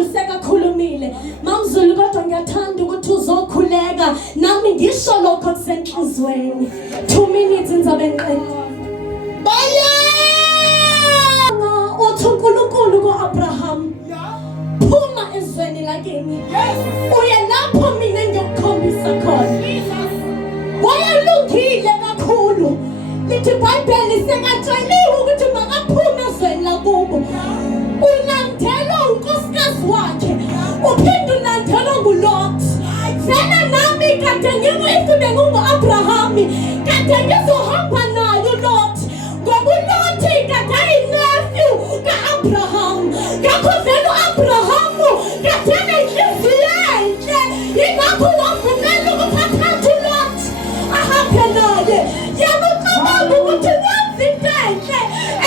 Usekakhulumile mamzulu kodwa ngiyathanda ukuthi uzokhuleka nami ngisho lokho kusenhlizweni 2 minutes ngizabe ngiqedile baya uthi uNkulunkulu kuAbraham phuma ezweni lakini uye lapho mina ngiyokukhombisa khona wayelungile kakhulu lithi iBhayibheli sekatsheliwe ukuthi makaphume ezweni lakubo ulandela unkosikazi wakhe uphinde ulandela nguLot vele nami kade ngifike ngingu-Abrahami kade ngizohamba naye uLot ngoba uLot kade ayinephew ka-Abraham ngakho vele u-Abrahamu kade enenhliziyo enhle yingakho wavumela ukuthi athathe uLot ahambe naye yebo cabanga ukuthi wenza into enhle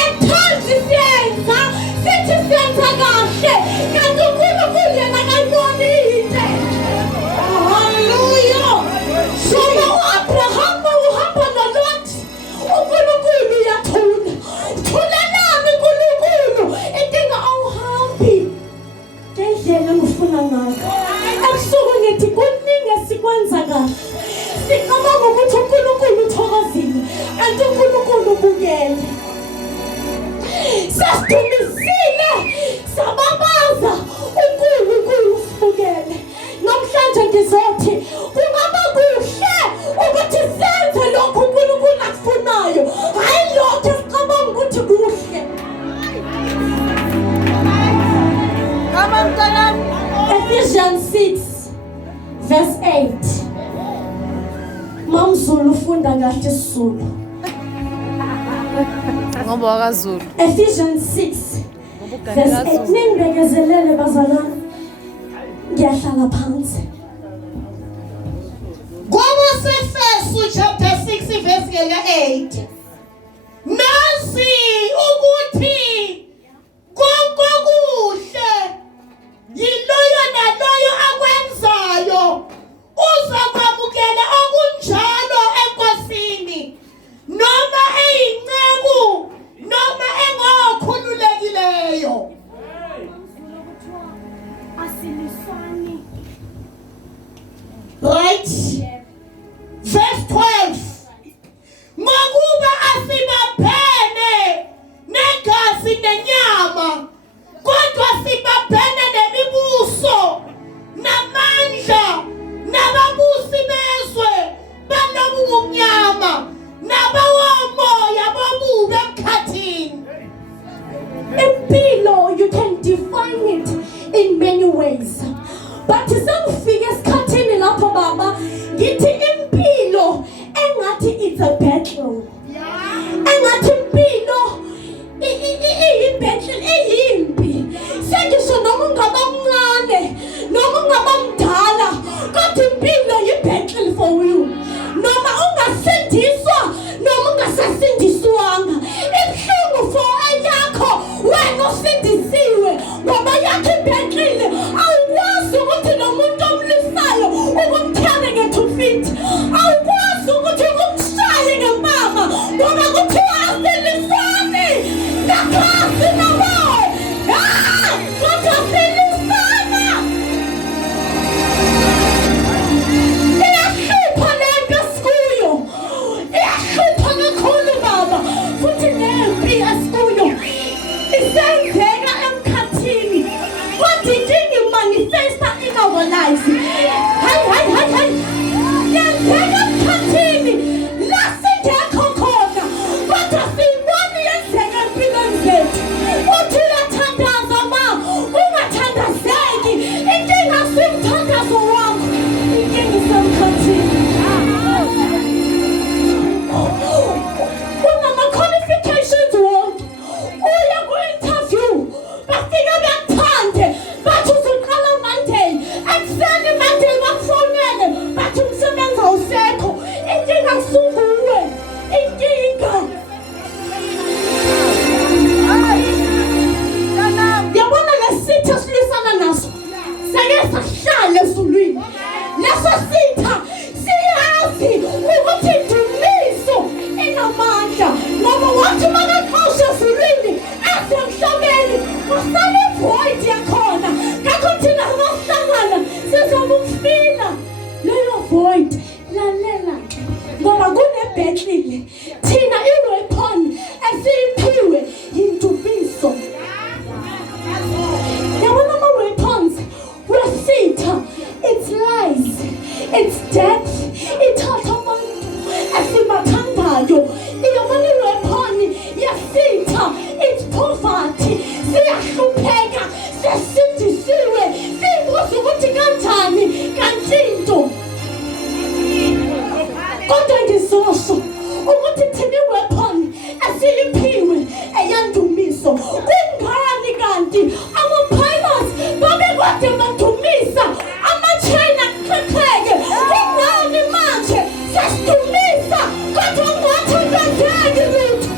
ethonje siyenza sithi siyenza kahle kanti uNkulunkulu yena akayiboni into enhle haleluya sona u-Abrahamu uhamba noLot uNkulunkulu uyathula thulelani uNkulunkulu inkinga awuhambi ngendlela engifuna ngayo ebusuku ngithi kuningi esikwenza kahle sicabanga ukuthi uNkulunkulu uthokozile kanti uNkulunkulu ubukele sasidumisile sababaza uNkulunkulu usibukele namhlanje ngizothi kungaba kuhle ukuthi senze lokhu uNkulunkulu akufunayo hayi lokho esicabanga ukuthi kuhle kama mntanami Ephesians 6 verse 8 Mamzulu ufunda kahle isiZulu ngoba akaZulu Ephesians 6 verse 8 ningibekezelele bazalwane ngiyahlala phansi Efesu chapter 6 verse 8 Nasi ukuthi konke kuhle yiloyo naloyo akwenzayo uzokwamukela okunjalo enkosini noma eyinceku noma engokhululekileyo asilisani right verse 12 ngokuba asibaphene negazi nenyama kodwa sibaphene nemibuso namandla nababusi bezwe balobu bumnyama nabawomoya bobubi emkhathini impilo you can define it in many ways but sengifike esikhathini lapho baba ngithi impilo engathi it's a battle engathi impilo iyi-battle iyimpi sengisho noma ungaba mncane noma ungaba mdala kodwa impilo yi-battle for you noma ungasindiswa noma ungasasindiswanga ibuhlungu for eyakho wena usindisiwe ngoba yakho ibhekile awukwazi ukuthi lo muntu omlisayo ukumthane nge-2 feet awukwazi ukuthi ukumshaye ngempama ngoba kuthiwa asilisani naklasi nawe kodwa silisana iyashupha lento esikuyo iyashupha kakhulu baba futhi nempi esikuyo isenzeka emkhathini kodwa inkinga imanifesta in our lives hayi yenzeka emkhathini la singekho khona kodwa siyibona yenzeka empilweni zethu uthi uyathandaza ma ungathandazeki inkinga simthandazo wakho inkinga isemkhathini unama-qualifications wonke uya ku-interview bafika bekuthande bathi uzuqala Monday ekuseni Monday sifundisiwe sibuza ukuthi kanjani kanti into kodwa ngizosho ukuthi thina iweapon esiyiphiwe eyandumiso kungani kanti ama-pilots babekade badumisa ama-China qheqheke kungani manje sesidumisa kodwa ungathembezeki lutho.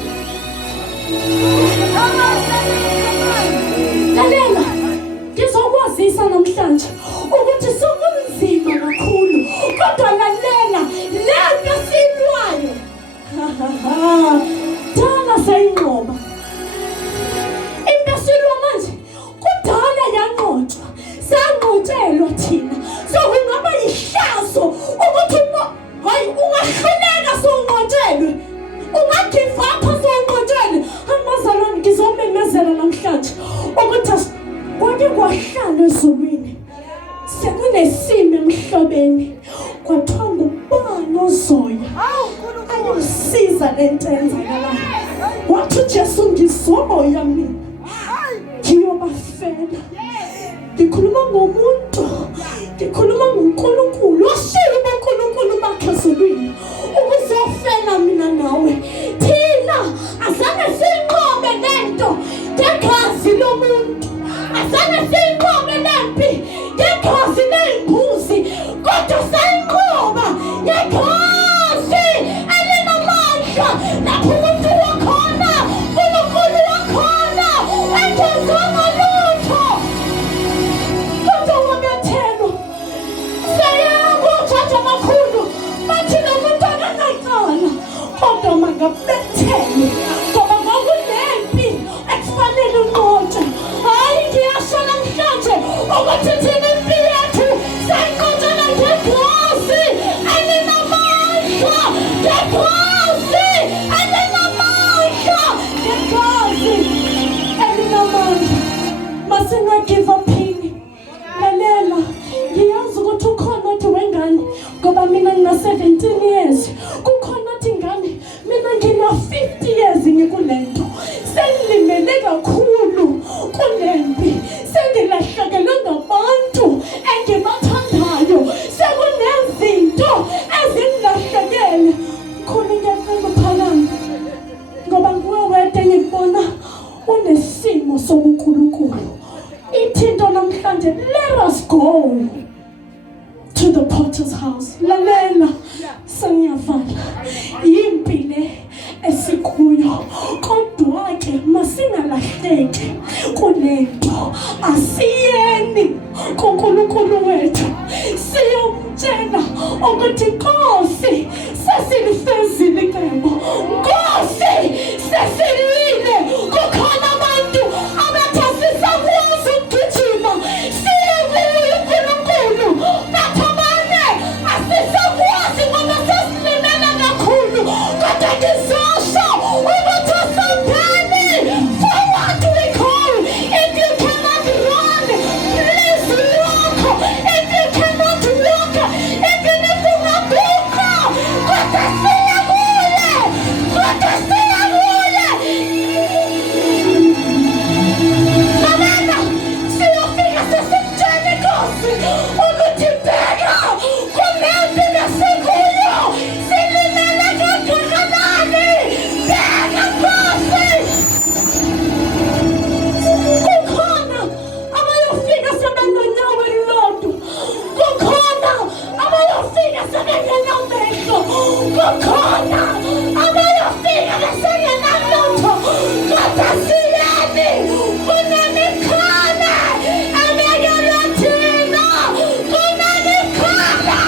Lalela, ngizokwazisa namhlanje ukuthi sokunzima kakhulu kodwa lalela lento silwayo dala sayinqoba. Into silwa manje kudala yanqotshwa sanqotshelwa thina sokungaba yihlazo ukuthi hayi ungahluleka sowunqotshelwe ungagive up sowunqotshelwe. Amazalwane ngizomemezela namhlanje ukuthi kwake kwahlala ezulwini sekunesimo emhlabeni kwathiwa ngubani ozoya ayosiza lento eyenzakalayo. Wathi uJesu ngizoya mina ngiyobafela. Ngikhuluma ngomuntu, ngikhuluma ngoNkulunkulu oshiye uNkulunkulu bakhe ezulwini ukuzofela mina nawe. Thina azange sinqobe lento ngegazi lomuntu, azange sinqobe lempi ngegazi ley'mbuzi kodwa sayinqoba ngegazi elinamandla lapho umuntu wakhona uNkulunkulu wakhona engenzanga lutho. Kodwa wabethelwa seyakujaji amakhulu bathi lo muntu akanacala kodwa makabethelwe ngoba kwakunempi ekufanele unqotshwe. Hayi ngiyasho namhlanje ukuthi thina impi yethu sayinqotshela ngegazi elinamandla, ngegazi elinamandla, ngegazi elinamandla. Masingagive uphini. Lalela, ngiyazi ukuthi ukhona othi wengane ngoba mina ngina-17 years, kukhona othi ngane mina ngina-50 years ngikulento. Sengilimele kakhulu kulempi, sengilahlekelwe ngabantu engibathandayo, sekunezinto ezingilahlekele. Khona ngiyacela uphakame ngoba nguwe wedwa engikubona unesimo sobuNkulunkulu. Ithinto namhlanje, let us go to the potter's house. Lalela, sengiyavala yimpi le esikuyo kodwa-ke masingalahleki kulento. Asiyeni kuNkulunkulu wethu siyomtshela ukuthi Nkosi sesilifezile icebo, Nkosi sesilwile. Kukhona abantu abathi asisakwazi ukugijima siyebuya uNkulunkulu, nathi abanye asisakwazi ngoba sesilimele kakhulu. Kodwa ngizosho ukuthi asambeni for what we call. If you cannot run, please walk. If you cannot walk, even if ungaguqa, kodwa siyabuya, kodwa siyabuya. Mamela, siyofika sesimtshele Nkosi ukuthi bheka kulempi nesikuyo silimele kangakanani. Bheka Nkosi. Kukhona abayofika sebenonyawo elilodwa, kukhona abayofika sebengenamehlo, kukhona abayofika besengenalutho. Kodwa siyeni kunemikhala ebekelwe thina, kunemikhala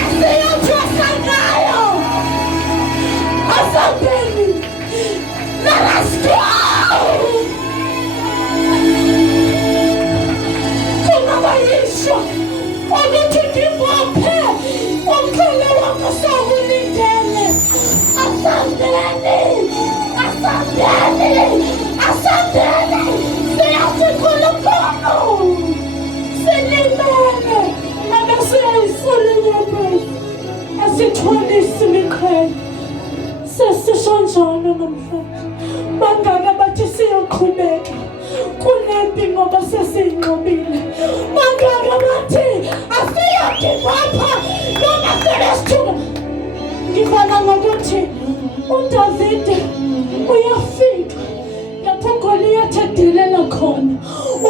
esiyothwesa ngayo. Asambeni, let us go. Kungabayiswa ukuthi ngibophe umqhele wami sowulindele. Asambeni, asambeni, asambeni. Siyathi Nkulunkulu silimele abasiyayifuna inyembezi asithwalise imiqhele. Sesisho njalo namhlanje. Bangaka bathi siyoqhubeka kulempi ngoba sesiyinqobile. uDavide uyafika lapho Goliath edilela khona.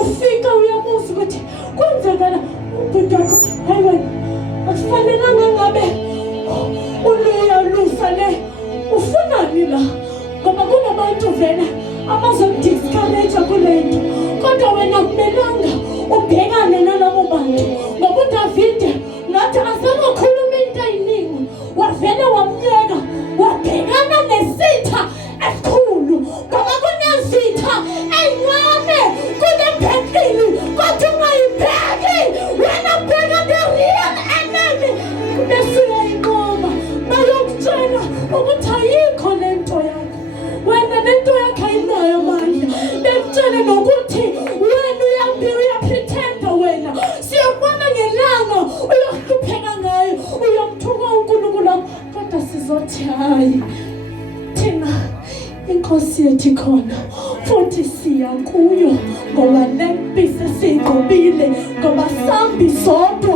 Ufika uyabuza ukuthi kwenzekala ubhuti wakho uthi hayi wena akufanelanga ngabe ulusa le ufunani la ngoba kunabantu vele abazodiscourage kulento kodwa wena kumelanga ubhekane nalabo bantu ngoba uDavide ngathi asakhuluma into eyiningi wavele wamyeka wabhekana nesitha esikhulu ngoba kunezitha eyincane kunebhekile kodwa ungayibheki wena bheka the real enemy bese uyayinqoba bayokutshela ukuthi ayikho lento yakho wena lento yakho ayinayo manje bekutshele nokuthi wena uyapretenda wena siyabona ngelanga uyohlupheka ngayo uyomthuka uNkulunkulu kodwa sizothi hayi thina inkosi yethu khona futhi siya kuyo ngoba lempi sesiyigqobile ngoba sambi sodwa